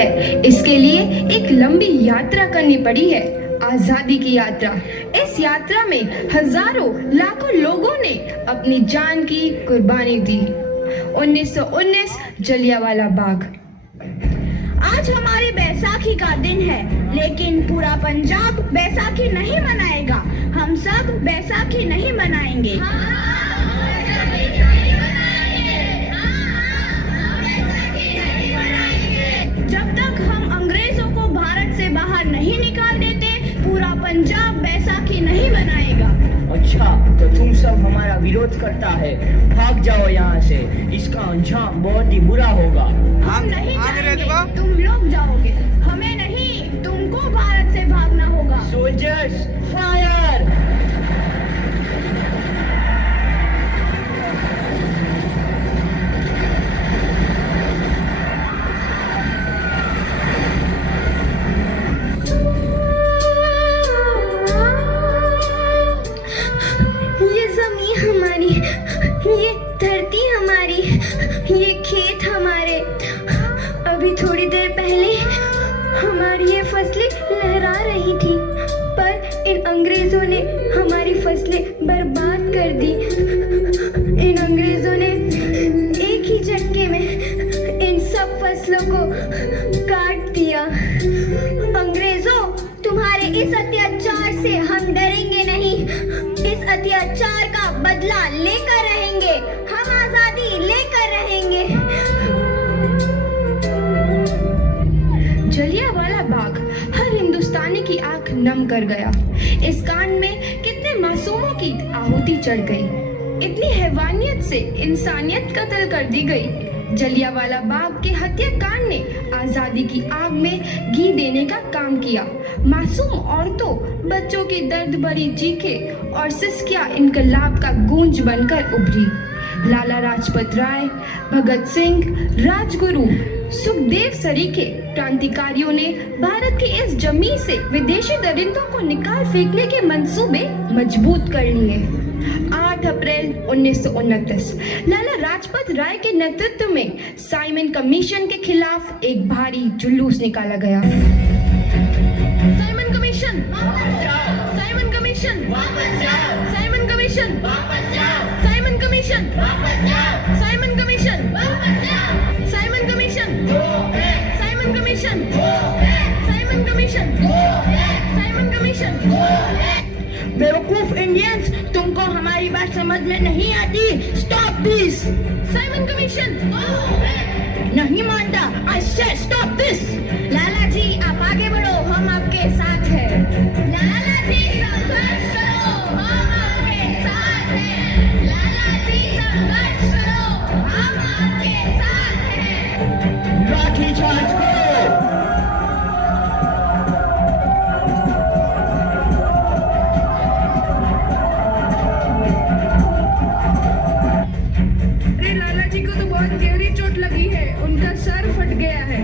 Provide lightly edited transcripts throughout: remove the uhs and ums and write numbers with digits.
है, इसके लिए एक लंबी यात्रा करनी पड़ी है, आजादी की यात्रा। इस यात्रा में हजारों लाखों लोगों ने अपनी जान की कुर्बानी दी। 1919 जलियांवाला बाग। आज हमारी बैसाखी का दिन है, लेकिन पूरा पंजाब बैसाखी नहीं मनाएगा। हम सब बैसाखी नहीं मनाएंगे। जब तक हम अंग्रेजों को भारत से बाहर नहीं निकाल देते, पूरा पंजाब बैसाखी नहीं मनाएगा। अच्छा, तो तुम सब हमारा विरोध करता है, भाग जाओ यहाँ से, इसका अंजाम बहुत ही बुरा होगा। हम नहीं जाएंगे, तुम लोग जाओगे, हमें नहीं, तुमको भारत से भागना होगा। Soldiers fire! ये जमीन हमारी, ये धरती हमारी, ये खेत हमारे। अभी थोड़ी देर पहले हमारी ये फसलें लहरा रही थी, पर इन अंग्रेजों ने हमारी फसलें बर्बाद कर दी। इन अंग्रेजों ने एक ही झटके में इन सब फसलों को काट दिया। अंग्रेजों, तुम्हारे इस अत्याचार से हम डरेंगे नहीं। इस अत्याचार का बदला लेकर रहेंगे, हम आजादी लेकर रहेंगे। जलियांवाला बाग हर हिंदुस्तानी की आंख नम कर गया। इस कांड में कितने मासूमों की आहुति चढ़ गई, इतनी हैवानियत से इंसानियत कत्ल कर दी गई। जलियांवाला बाग के हत्याकांड ने आजादी की आग में घी देने का काम किया। मासूम औरतों, बच्चों की दर्द भरी चीखें और सिसकियां इनकलाब का गूंज बनकर उभरी। लाला लाजपत राय, भगत सिंह, राजगुरु, सुखदेव सरीखे क्रांतिकारियों ने भारत की इस जमीन से विदेशी दरिंदों को निकाल फेंकने के मंसूबे मजबूत कर लिए। 8 अप्रैल 1929 लाला लाजपत राय के नेतृत्व में साइमन कमीशन के खिलाफ एक भारी जुलूस निकाला गया। Simon commission, Simon commission, Simon commission, Simon commission, Simon commission, Simon commission, Simon commission, Simon commission, Simon commission. बेवकूफ इंडियंस, तुमको हमारी बात समझ में नहीं आती। Stop this. Simon commission. नहीं मानता। आई से स्टॉप दिस। लाला जी, आप आगे बढ़ो, हम आपके साथ हैं। लाला जी, संघर्ष करो, हम आपके साथ हैं। लाला जी, संघर्ष करो, हम आपके साथ हैं। लाठी चार्ज करो। गहरी चोट लगी है, उनका सर फट गया है।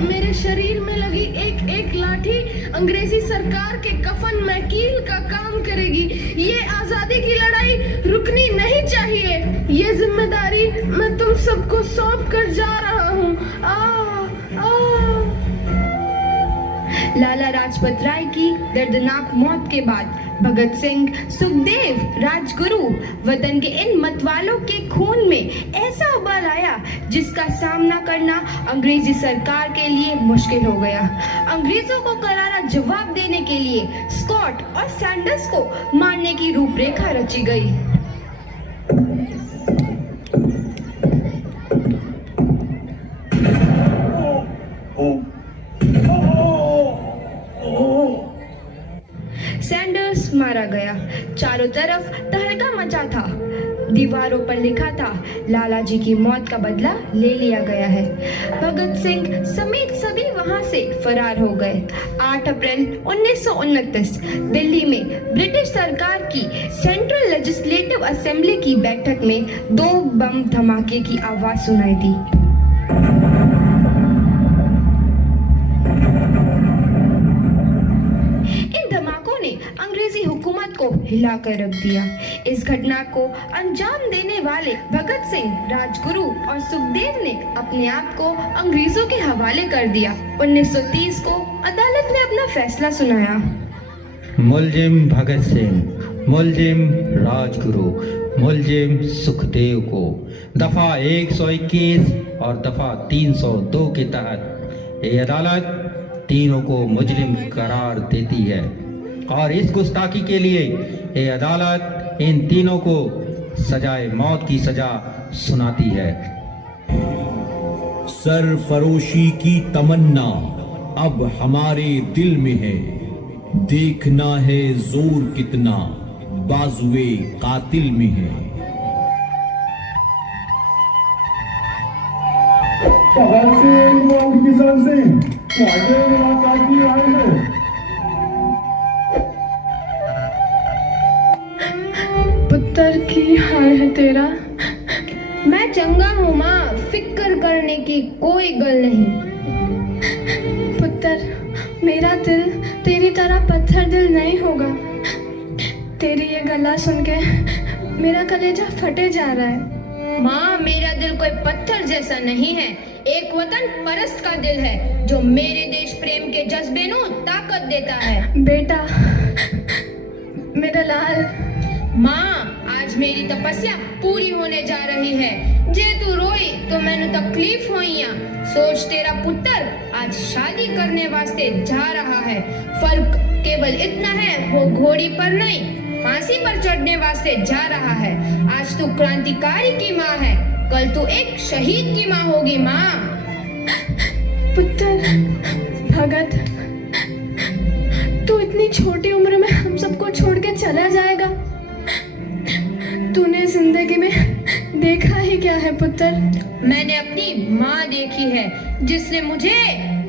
मेरे शरीर में लगी एक एक लाठी अंग्रेजी सरकार के कफन में कील का काम करेगी। ये आजादी की लड़ाई रुकनी नहीं चाहिए। ये जिम्मेदारी मैं तुम सबको सौंप कर जा रहा हूँ। लाला लाजपत राय की दर्दनाक मौत के बाद भगत सिंह, सुखदेव, राजगुरु, वतन के इन मतवालों के खून में ऐसा उबाल आया जिसका सामना करना अंग्रेजी सरकार के लिए मुश्किल हो गया। अंग्रेजों को करारा जवाब देने के लिए स्कॉट और सैंडर्स को मारने की रूपरेखा रची गई। सैंडर्स मारा गया। चारों तरफ तहलका मचा था। दीवारों पर लिखा था, लाला जी की मौत का बदला ले लिया गया है। भगत सिंह समेत सभी वहां से फरार हो गए। 8 अप्रैल 1929 दिल्ली में ब्रिटिश सरकार की सेंट्रल लेजिस्लेटिव असेंबली की बैठक में 2 बम धमाके की आवाज सुनाई दी। अंग्रेजी हुकूमत को हिलाकर रख दिया। इस घटना को अंजाम देने वाले भगत सिंह, राजगुरु और सुखदेव ने अपने आप को अंग्रेजों के हवाले कर दिया। 1930 को अदालत ने अपना फैसला सुनाया। मुलजिम भगत सिंह, मुलजिम राजगुरु, मुलजिम सुखदेव को दफा 121 और दफा 302 के तहत ये अदालत तीनों को मुजरिम करार देती है और इस गुस्ताखी के लिए ये अदालत इन तीनों को सजाए मौत की सजा सुनाती है। सरफरोशी की तमन्ना अब हमारे दिल में है, देखना है जोर कितना बाजुए कातिल में है। भगत सिंह और किशन सिंह ਤੁਹਾਡੇ मुलाकात की आए हैं। पुत्र की हाल है तेरा? मैं चंगा हूँ माँ, फिक्र करने की कोई गल नहीं। पुत्र, मेरा दिल तेरी तरह पत्थर दिल नहीं होगा। तेरी ये गला सुन के मेरा कलेजा फटे जा रहा है। माँ, मेरा दिल कोई पत्थर जैसा नहीं है, एक वतन परस्त का दिल है जो मेरे देश प्रेम के जज्बे को ताकत देता है। बेटा, मेरा लाल। माँ, आज मेरी तपस्या पूरी होने जा रही है। जे तू रोई तो मैंने तकलीफ होइया। सोच, तेरा पुत्र आज शादी करने वास्ते जा रहा है। फर्क केवल इतना है, वो घोड़ी पर नहीं फांसी पर चढ़ने वास्ते जा रहा है। आज तू क्रांतिकारी की माँ है, कल तू एक शहीद की माँ होगी। माँ, पुत्र भगत, तू इतनी छोटी उम्र में हम सबको छोड़ के चला जाएगा? तूने जिंदगी में देखा ही क्या है पुत्र? मैंने अपनी माँ देखी है जिसने मुझे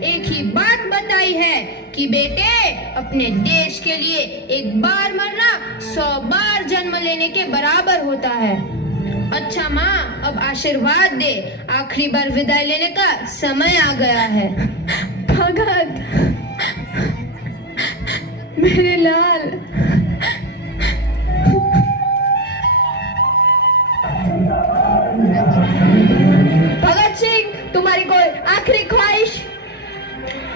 एक ही बात बताई है कि बेटे, अपने देश के लिए एक बार मरना 100 बार जन्म लेने के बराबर होता है। अच्छा माँ, अब आशीर्वाद दे, आखिरी बार विदाई लेने का समय आ गया है। भगत, मेरे लाल। भगत सिंह, तुम्हारी कोई आखिरी ख्वाहिश?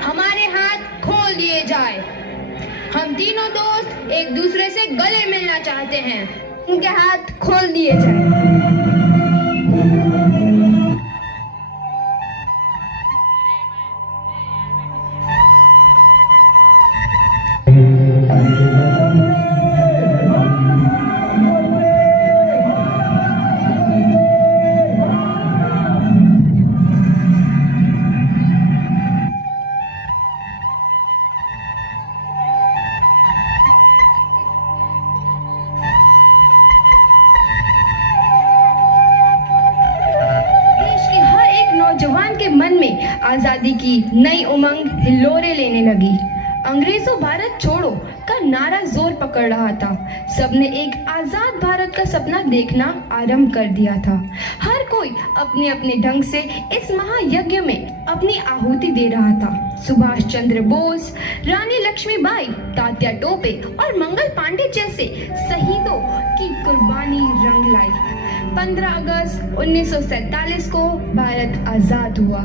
हमारे हाथ खोल दिए जाए। हम तीनों दोस्त एक दूसरे से गले मिलना चाहते हैं। उनके हाथ खोल दिए जाए। आजादी की नई उमंग हिलोरे लेने लगी। अंग्रेजों भारत छोड़ो का नारा जोर पकड़ रहा था। सबने एक आजाद भारत का सपना देखना आरंभ कर दिया था। हर कोई अपने अपने ढंग से इस महायज्ञ में अपनी आहुति दे रहा था। सुभाष चंद्र बोस, रानी लक्ष्मीबाई, तात्या टोपे और मंगल पांडे जैसे शहीदों की कुर्बानी रंग लाई। 15 अगस्त 1947 को भारत आजाद हुआ।